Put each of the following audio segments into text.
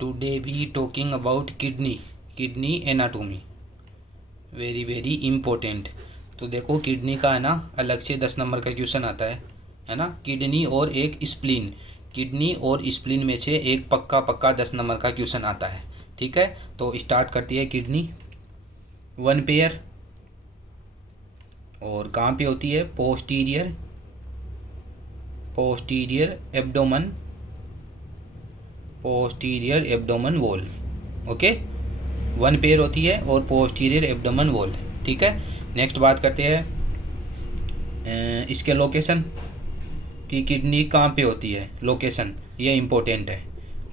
Today we talking about kidney anatomy, very very important. तो देखो kidney का है ना अलग से 10 नंबर का क्वेश्चन आता है ना। किडनी और एक स्प्लीन, किडनी और स्प्लीन में से एक पक्का 10 नंबर का क्वेश्चन आता है। ठीक है, तो स्टार्ट करती है किडनी 1 पेयर, और कहाँ पे होती है? Posterior abdomen wall. Okay, 1 pair होती है और पोस्टीरियर एब्डोमेन वॉल। ठीक है, नेक्स्ट बात करते हैं इसके लोकेशन कि किडनी कहाँ पे होती है। लोकेशन ये इम्पोर्टेंट है।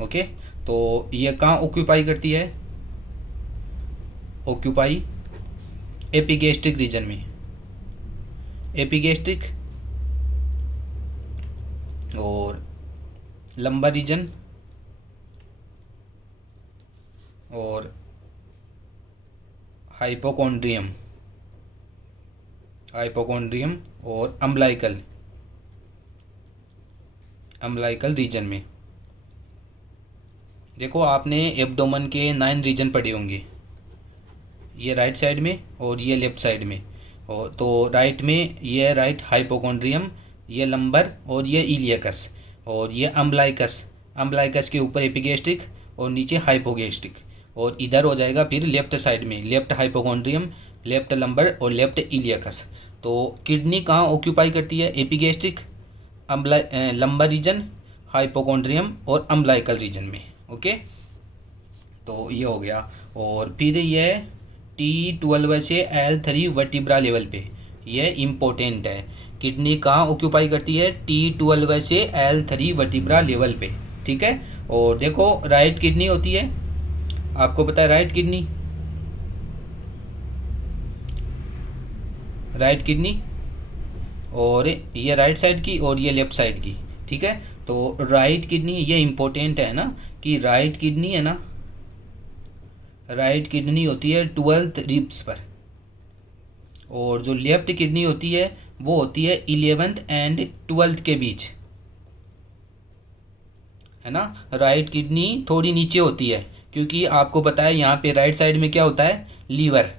ओके, तो ये कहाँ ऑक्यूपाई करती है? ऑक्यूपाई एपिगेस्ट्रिक रीजन में, एपिगेस्ट्रिक और लंबा रीजन और हाइपोकॉन्ड्रियम और अम्बलाइकल रीजन में। देखो आपने एब्डोमेन के 9 रीजन पढ़े होंगे, ये राइट साइड में और ये लेफ्ट साइड में। और तो राइट में ये राइट हाइपोकॉन्ड्रियम, ये लंबर और ये इलियकस, और ये अम्बलाइकस के ऊपर एपिगेस्ट्रिक और नीचे हाइपोगेस्ट्रिक। और इधर हो जाएगा फिर लेफ्ट साइड में लेफ्ट हाइपोकॉन्ड्रियम, लेफ्ट लंबर और लेफ्ट इलियकस। तो किडनी कहाँ ऑक्यूपाई करती है? एपिगेस्ट्रिक, लंबर रीजन, हाइपोकॉन्ड्रियम और अम्बलाइकल रीजन में। ओके, तो ये हो गया। और फिर ये T12 से L3 वर्टिब्रा लेवल पे, ये इम्पोर्टेंट है। किडनी कहाँ ऑक्यूपाई करती है? T12 से L3 वर्टिब्रा लेवल पे। ठीक है, और देखो राइट किडनी होती है, आपको पता है राइट किडनी और ये राइट साइड की और ये लेफ्ट साइड की। ठीक है, तो राइट किडनी ये इम्पोर्टेंट है ना कि राइट किडनी है ना, राइट किडनी होती है 12th रिब्स पर, और जो लेफ्ट किडनी होती है वो होती है 11th एंड 12th के बीच, है ना। राइट किडनी थोड़ी नीचे होती है क्योंकि आपको पता है यहाँ पे राइट साइड में क्या होता है? लीवर,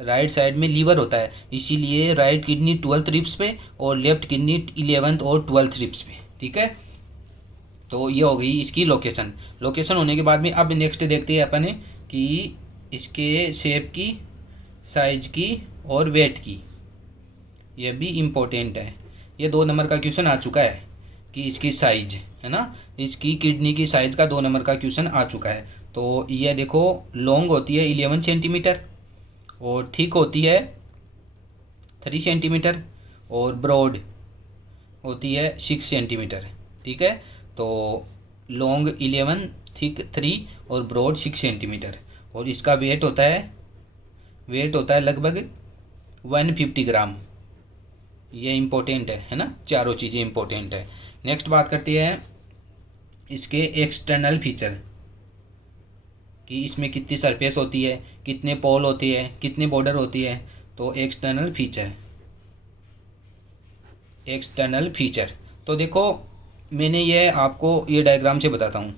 राइट साइड में लीवर होता है, इसीलिए राइट किडनी 12th रिब्स पे और लेफ्ट किडनी 11th और 12th रिब्स पे। ठीक है, तो ये हो गई इसकी लोकेशन होने के बाद में अब नेक्स्ट देखते हैं अपन कि इसके शेप की, साइज की और वेट की, ये भी इम्पोर्टेंट है। ये 2 नंबर का क्वेश्चन आ चुका है कि इसकी साइज, है ना, इसकी किडनी की साइज का 2 नंबर का क्वेश्चन आ चुका है। तो ये देखो लॉन्ग होती है 11 सेंटीमीटर और थिक होती है 3 सेंटीमीटर और ब्रॉड होती है 6 सेंटीमीटर। ठीक है, तो लॉन्ग 11, थिक 3 और ब्रॉड 6 सेंटीमीटर। और इसका वेट होता है लगभग 150 ग्राम। ये इम्पोर्टेंट है ना, चारों चीज़ें इम्पोर्टेंट है। नेक्स्ट बात करते हैं इसके एक्सटर्नल फीचर कि इसमें कितनी सरफेस होती है, कितने पोल होती है, कितने बॉर्डर होती है। तो एक्सटर्नल फीचर तो देखो मैंने ये आपको ये डायग्राम से बताता हूँ।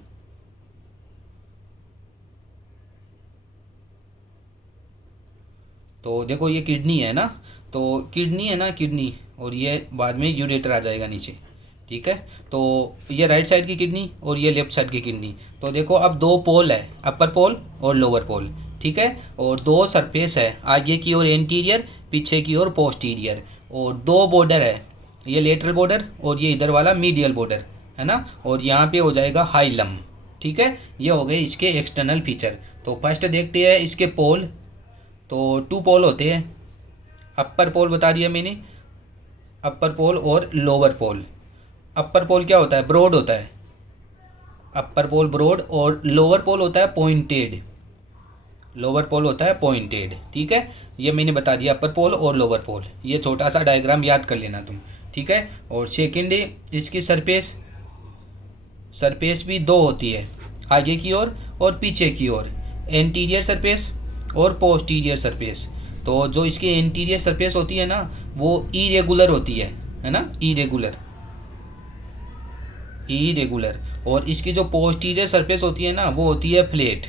तो देखो ये किडनी है ना, किडनी और ये बाद में यूरेटर आ जाएगा नीचे। ठीक है, तो ये राइट साइड की किडनी और ये लेफ्ट साइड की किडनी। तो देखो अब 2 पोल है, अपर पोल और लोअर पोल। ठीक है, और 2 सरफेस है, आगे की ओर एंटीरियर, पीछे की ओर पोस्टीरियर, और 2 बॉर्डर है, ये लेटरल बॉर्डर और ये इधर वाला मीडियल बॉर्डर, है ना। और यहाँ पे हो जाएगा हाइलम। ठीक है, ये हो गए इसके एक्सटर्नल फीचर। तो फर्स्ट देखते हैं इसके पोल। तो 2 पोल होते हैं, अपर पोल बता दिया मैंने, अपर पोल और लोअर पोल। अपर पोल क्या होता है? ब्रॉड होता है, अपर पोल ब्रॉड, और लोअर पोल होता है पॉइंटेड। ठीक है, ये मैंने बता दिया अपर पोल और लोअर पोल। ये छोटा सा डायग्राम याद कर लेना तुम। ठीक है, और सेकेंड इसकी सरफेस भी 2 होती है, आगे की ओर और पीछे की ओर, एंटीरियर सरफेस और पोस्टीरियर सरफेस। तो जो इसकी एंटीरियर सरफेस होती है ना वो इरेगुलर होती है ना, इरेगुलर, और इसकी जो पोस्टीरियर सरफेस होती है ना वो होती है फ्लैट।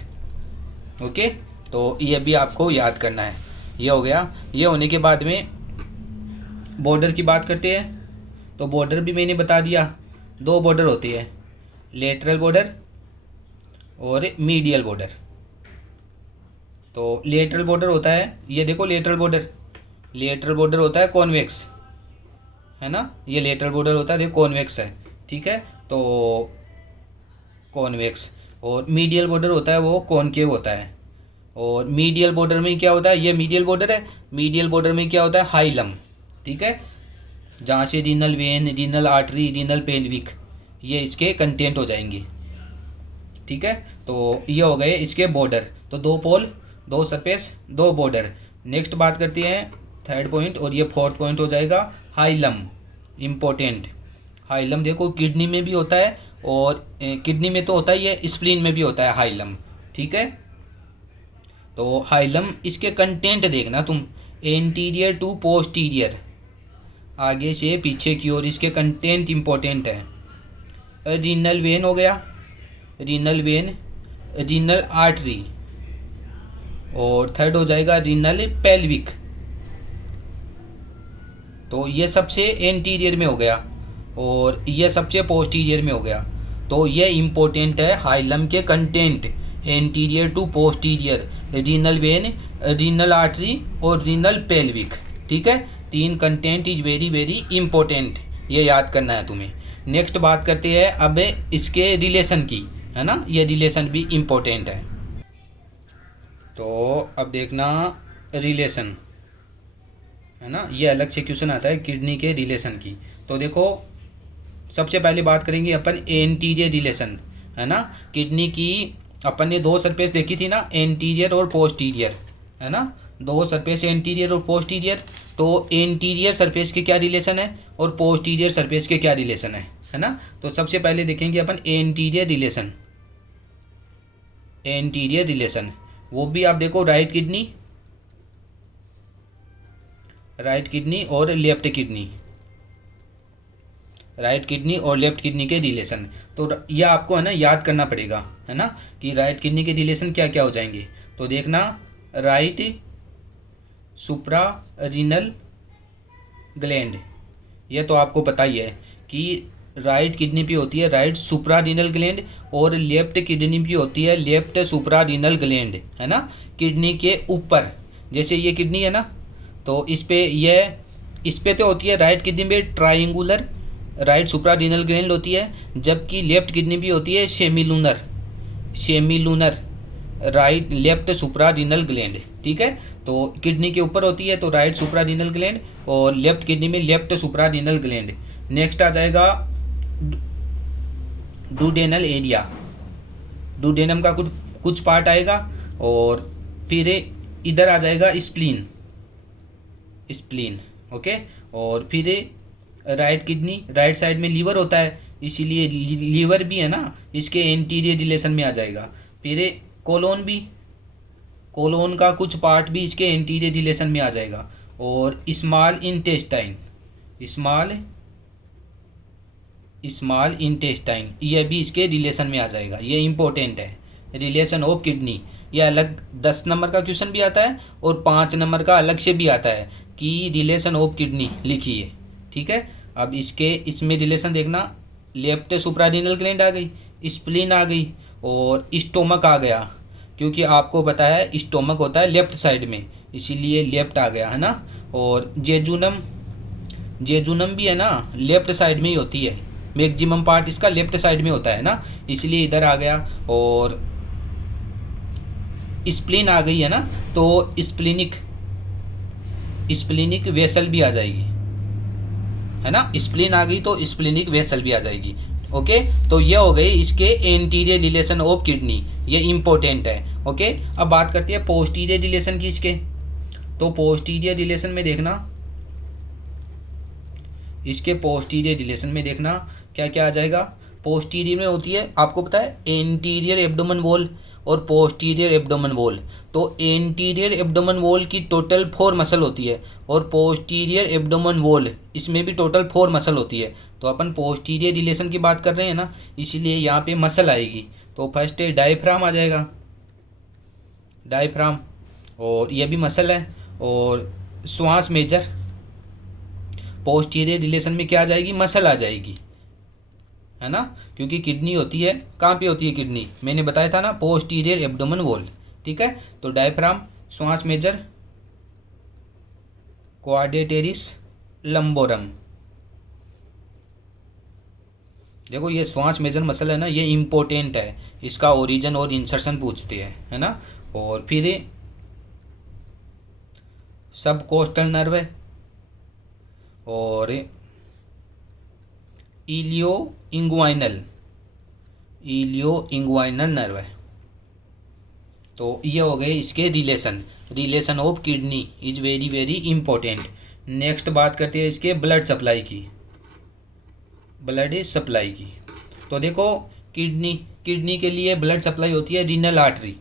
ओके, तो ये भी आपको याद करना है। ये हो गया। ये होने के बाद में बॉर्डर की बात करते हैं। तो बॉर्डर भी मैंने बता दिया, 2 बॉर्डर होती है, लेटरल बॉर्डर और मीडियल बॉर्डर। तो लेटरल बॉर्डर होता है, ये देखो लेटरल बॉर्डर होता है कॉन्वेक्स, है ना, ये लेटरल बॉर्डर होता है, देखो कॉन्वेक्स है, ठीक है, तो कॉन्वेक्स। और मीडियल बॉर्डर होता है वो कॉनकेव होता है। और मीडियल बॉर्डर में क्या होता है, ये मीडियल बॉर्डर है, मीडियल बॉर्डर में क्या होता है, हाइलम, ठीक है, जहाँ से renal vein, renal artery, renal pelvic, ये इसके कंटेंट हो जाएंगे, ठीक है। तो ये हो गए इसके बॉर्डर। तो 2 पोल, 2 सरफेस, 2 बॉर्डर। नेक्स्ट बात करते हैं थर्ड पॉइंट, और ये 4th पॉइंट हो जाएगा हाइलम, इम्पोर्टेंट। हाइलम देखो किडनी में भी होता है, और किडनी में तो होता ही है, स्प्लीन में भी होता है हाइलम, ठीक है। तो हाइलम, इसके कंटेंट देखना तुम, एंटीरियर टू पोस्टीरियर, आगे से पीछे की ओर इसके कंटेंट इंपॉर्टेंट है। रीनल वेन हो गया, रीनल वेन, रीनल आर्टरी, और थर्ड हो जाएगा रीनल पेल्विक। तो ये सबसे एंटीरियर में हो गया, और ये सबसे पोस्टीरियर में हो गया। तो ये इम्पोर्टेंट है हाइलम के content, anterior to posterior, renal vein, renal artery और रीनल पेल्विक, ठीक है। 3 content is very very important, ये याद करना है तुम्हें। नेक्स्ट बात करते हैं अब इसके रिलेशन की, है ना, ये रिलेशन भी इम्पोर्टेंट है। तो अब देखना रिलेशन, है ना, ये अलग से क्वेश्चन आता है किडनी के रिलेशन की। तो देखो सबसे पहले बात करेंगे अपन एंटीरियर रिलेशन, है ना। किडनी की अपन ने 2 सरफेस देखी थी ना, एंटीरियर और पोस्टीरियर, है ना, 2 सरफेस एंटीरियर और पोस्टीरियर। तो एंटीरियर सरफेस के क्या रिलेशन है और पोस्टीरियर सरफेस के क्या रिलेशन है ना। तो सबसे पहले देखेंगे अपन एंटीरियर रिलेशन, एंटीरियर रिलेशन, वो भी आप देखो राइट किडनी और लेफ्ट किडनी, राइट किडनी और लेफ्ट किडनी के रिलेशन। तो यह आपको है ना याद करना पड़ेगा, है ना, कि राइट किडनी के रिलेशन क्या क्या हो जाएंगे। तो देखना राइट सुप्रा रीनल ग्लैंड, ये तो आपको पता ही है कि राइट किडनी पे होती है राइट सुप्रा रीनल ग्लैंड, और लेफ्ट किडनी पे होती है लेफ्ट सुप्रा रीनल ग्लैंड, है ना। किडनी के ऊपर, जैसे ये किडनी है ना, तो इस पे तो होती है राइट किडनी में triangular right supra renal gland होती है, जबकि लेफ्ट किडनी भी होती है semilunar right left supra renal gland, ठीक है। तो किडनी के ऊपर होती है तो राइट सुप्रा रीनल ग्लैंड, और लेफ्ट किडनी में left supra renal gland. Next आ जाएगा डुडेनल एरिया, डुडेनम का कुछ पार्ट आएगा, और फिर इधर आ जाएगा स्प्लीन, ओके। और फिर राइट किडनी, राइट साइड में लीवर होता है, इसीलिए लीवर भी है ना इसके एंटीरियर रिलेशन में आ जाएगा। फिर कोलोन का कुछ पार्ट भी इसके एंटीरियर रिलेशन में आ जाएगा। और स्मॉल इंटेस्टाइन ये भी इसके रिलेशन में आ जाएगा, ये इंपॉर्टेंट है। रिलेशन ऑफ किडनी, ये अलग 10 नंबर का क्वेश्चन भी आता है और 5 नंबर का अलग से भी आता है कि रिलेशन ऑफ किडनी लिखिए, ठीक है। अब इसमें रिलेशन देखना, लेफ्ट सुप्रारीनल ग्लैंड आ गई, स्प्लीन आ गई, और स्टोमक आ गया, क्योंकि आपको बताया है स्टोमक होता है लेफ्ट साइड में, इसीलिए लेफ्ट आ गया, है ना। और जेजुनम भी है ना लेफ्ट साइड में ही होती है, मैक्सिमम पार्ट इसका लेफ्ट साइड में होता है ना, इसलिए इधर आ गया। और स्प्लीन आ गई है ना, तो स्प्लीनिक वेसल भी आ जाएगी, है ना। स्प्लीन आ गई तो स्प्लीनिक वेसल भी आ जाएगी, ओके। तो ये हो गई इसके एंटीरियर रिलेशन ऑफ किडनी, ये इंपॉर्टेंट है, ओके। अब बात करते हैं पोस्टीरियर रिलेशन की इसके। तो पोस्टीरियर रिलेशन में देखना, इसके पोस्टीरियर रिलेशन में देखना क्या क्या आ जाएगा। पोस्टीरियर में होती है, आपको पता है, एंटीरियर एब्डोमेन वॉल और पोस्टीरियर एब्डोमेन वॉल। तो एंटीरियर एब्डोमेन वॉल की टोटल 4 मसल होती है, और पोस्टीरियर एब्डोमेन वॉल इसमें भी टोटल 4 मसल होती है। तो अपन पोस्टीरियर रिलेशन की बात कर रहे हैं ना, इसीलिए यहाँ पे मसल आएगी। तो फर्स्ट डायफ्राम आ जाएगा, डायफ्राम, और ये भी मसल है। और श्वास मेजर, पोस्टीरियर रिलेशन में क्या आ जाएगी, मसल आ जाएगी, है ना, क्योंकि किडनी होती है, कहाँ पे होती है किडनी, मैंने बताया था ना, पोस्टीरियर एब्डोमेन वॉल। ठीक है, तो डायफ्राम, श्वास मेजर, क्वाड्रेटेरिस लंबोरम। देखो ये श्वास मेजर मसल है ना, ये इम्पोर्टेंट है, इसका ओरिजिन और इंसर्शन पूछते हैं, है ना। और फिर सब कोस्टल नर्व है, और इलियो इंग्वाइनल नर्व है। तो ये हो गए इसके relation of kidney is very very important. Next बात करते हैं इसके ब्लड सप्लाई की, तो देखो किडनी के लिए ब्लड सप्लाई होती है रीनल आर्टरी,